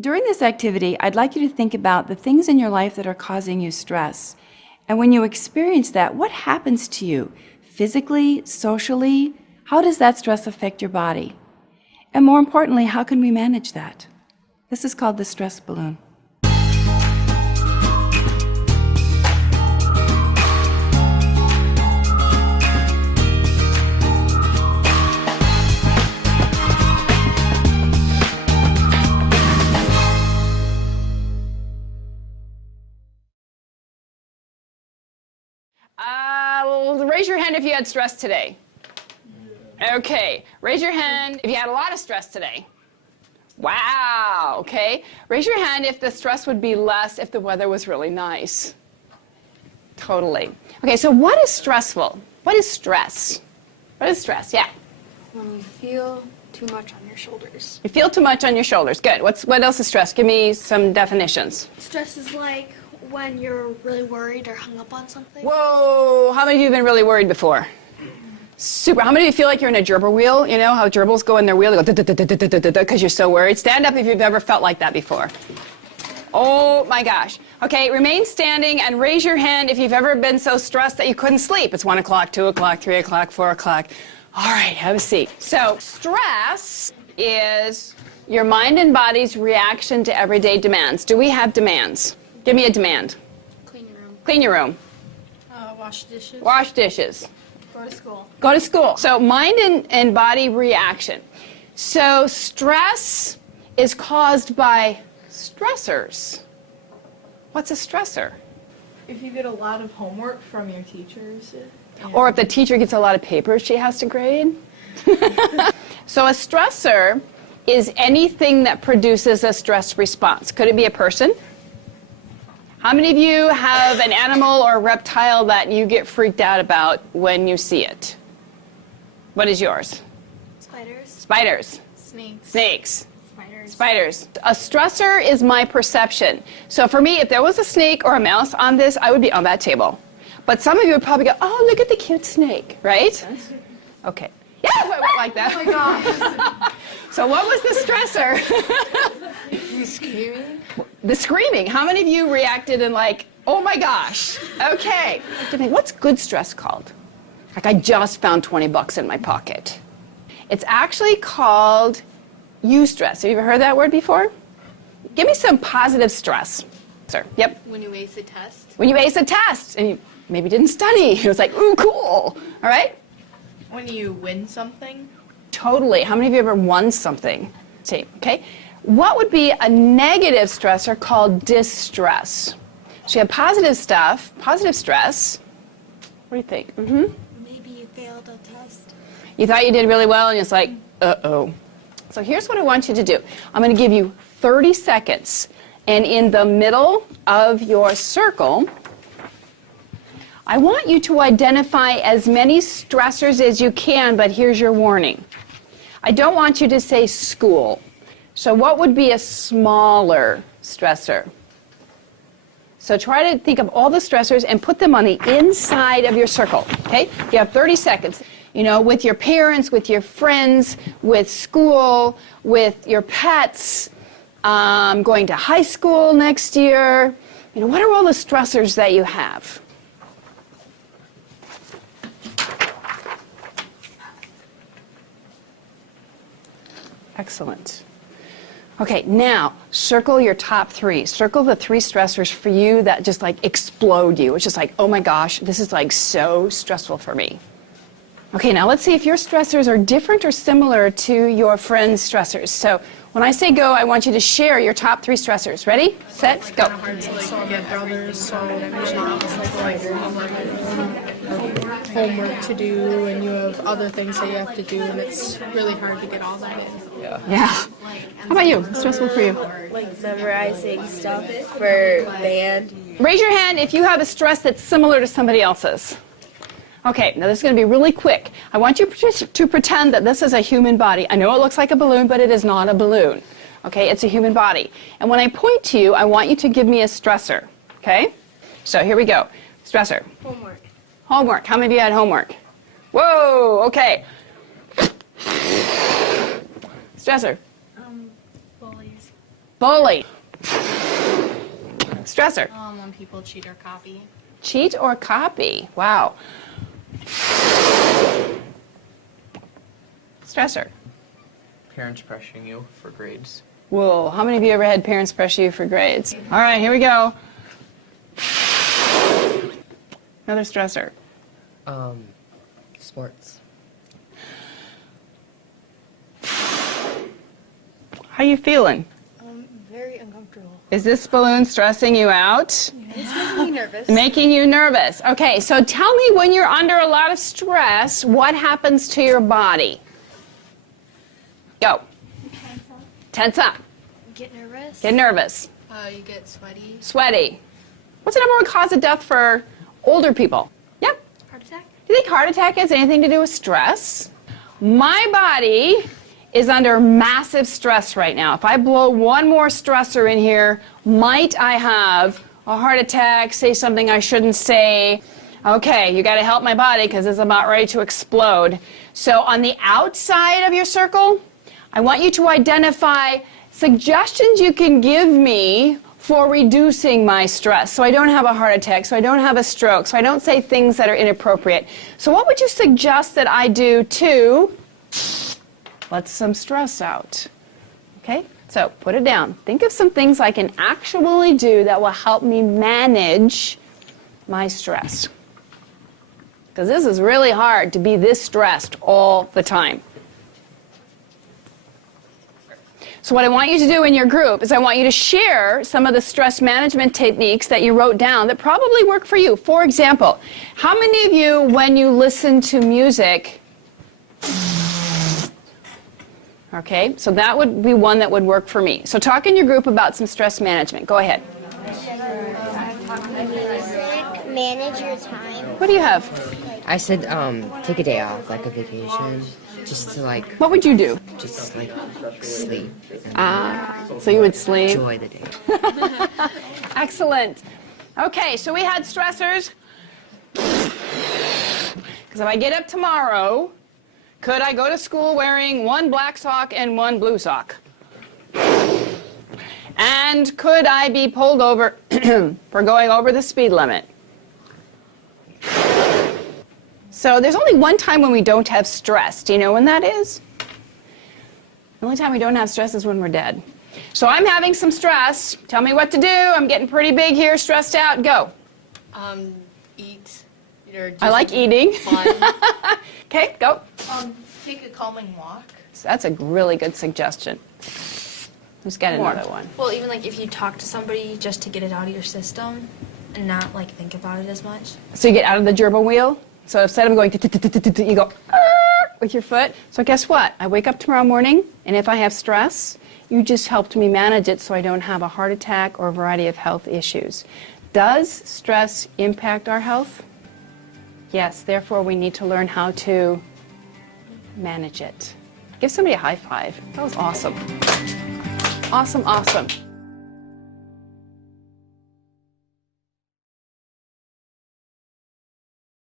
During this activity, I'd like you to think about the things in your life that are causing you stress. And when you experience that, what happens to you? Physically, socially? How does that stress affect your body? And more importantly, how can we manage that? This is called the stress balloon. Raise your hand if you had stress today. Okay, raise your hand if you had a lot of stress today. Wow, okay. Raise your hand if the stress would be less if the weather was really nice. Totally. Okay, so what is stressful? What is stress? What is stress? Yeah. When you feel too much on your shoulders. You feel too much on your shoulders. Good. What else is stress? Give me some definitions. Stress is like when you're really worried or hung up on something. Whoa! How many of you have been really worried before? Super. How many of you feel like you're in a gerbil wheel? You know how gerbils go in their wheel? They go because you're so worried. Stand up if you've ever felt like that before. Oh my gosh. Okay, remain standing and raise your hand if you've ever been so stressed that you couldn't sleep. It's 1 o'clock, 2 o'clock, 3 o'clock, 4 o'clock. All right, have a seat. So stress is your mind and body's reaction to everyday demands. Do we have demands? Give me a demand. Clean your room. Clean your room. Wash dishes. Wash dishes. Go to school. Go to school. So mind and body reaction. So stress is caused by stressors. What's a stressor? If you get a lot of homework from your teachers. Or if the teacher gets a lot of papers she has to grade. So a stressor is anything that produces a stress response. Could it be a person? How many of you have an animal or a reptile that you get freaked out about when you see it? What is yours? Spiders. Spiders. Snakes. Snakes. Spiders. Spiders. A stressor is my perception. So for me, if there was a snake or a mouse on this, I would be on that table. But some of you would probably go, oh, look at the cute snake, right? Okay. Yeah, like that. Oh my gosh. So what was the stressor? The screaming? The screaming. How many of you reacted in like, oh my gosh? Okay. What's good stress called? Like I just found 20 bucks in my pocket. It's actually called eustress. Have you ever heard that word before? Give me some positive stress. Sir. Yep. When you ace a test. When you ace a test and you maybe didn't study. It was like, ooh, cool. All right? When you win something. Totally. How many of you ever won something? See, okay? What would be a negative stressor called distress? So you have positive stuff, positive stress. What do you think? Maybe you failed a test. You thought you did really well and it's like, uh-oh. So here's what I want you to do. I'm going to give you 30 seconds. And in the middle of your circle, I want you to identify as many stressors as you can, but here's your warning. I don't want you to say school. So what would be a smaller stressor? So try to think of all the stressors and put them on the inside of your circle, okay? You have 30 seconds. You know, with your parents, with your friends, with school, with your pets, going to high school next year. You know, what are all the stressors that you have? Excellent. Okay, now circle your top 3. Circle the 3 stressors for you that just like explode you. It's just like, oh my gosh, this is like so stressful for me. Okay, now let's see if your stressors are different or similar to your friend's stressors. So when I say go, I want you to share your top 3 stressors. Ready, set, go. So get brothers, so homework to do, and you have other things that you have to do, and it's really hard to get all that in. Yeah. How about you? What's stressful for you? Like memorizing stuff for band. Raise your hand if you have a stress that's similar to somebody else's. Okay, now this is going to be really quick. I want you to pretend that this is a human body. I know it looks like a balloon, but it is not a balloon. Okay, it's a human body. And when I point to you, I want you to give me a stressor. Okay? So here we go. Stressor. Homework. Homework. How many of you had homework? Whoa, okay. Stressor. Bullies. Bully. Stressor. When people cheat or copy. Cheat or copy. Wow. Stressor. Parents pressuring you for grades. Whoa, how many of you ever had parents pressure you for grades? All right, here we go. Another stressor. Sports. How you feeling? Very uncomfortable. Is this balloon stressing you out? It's making me nervous. Making you nervous. Okay, so tell me when you're under a lot of stress, what happens to your body? Go. Tense up. Get nervous. Get nervous. You get sweaty. Sweaty. What's the number one cause of death for older people? Yep. Heart attack. Do you think heart attack has anything to do with stress? My body is under massive stress right now. If I blow one more stressor in here, might I have a heart attack, say something I shouldn't say? Okay, you got to help my body because it's about ready to explode. So on the outside of your circle, I want you to identify suggestions you can give me for reducing my stress so I don't have a heart attack, so I don't have a stroke, so I don't say things that are inappropriate. So what would you suggest that I do to let some stress out? Okay, so put it down. Think of some things I can actually do that will help me manage my stress. Because this is really hard to be this stressed all the time. So what I want you to do in your group is I want you to share some of the stress management techniques that you wrote down that probably work for you. For example, how many of you, when you listen to music, okay, so that would be one that would work for me. So talk in your group about some stress management. Go ahead. Music, manage your time. What do you have? I said, take a day off, like a vacation, just to like, What would you do? just like sleep, So you would sleep? enjoy the day. Excellent. Okay, so we had stressors. Because if I get up tomorrow, could I go to school wearing one black sock and one blue sock? And could I be pulled over for going over the speed limit? So there's only one time when we don't have stress. Do you know when that is? The only time we don't have stress is when we're dead. So I'm having some stress. Tell me what to do. I'm getting pretty big here, stressed out. Go. Eat. Or do I like eating. fun. Okay, go. Take a calming walk. So that's a really good suggestion. Who's got another one? Well, even like if you talk to somebody just to get it out of your system and not like think about it as much. So you get out of the gerbil wheel. So instead of going, you go with your foot. So guess what? I wake up tomorrow morning, and if I have stress, you just helped me manage it so I don't have a heart attack or a variety of health issues. Does stress impact our health? Yes, therefore we need to learn how to manage it. Give somebody a high five. That was awesome. Awesome, awesome.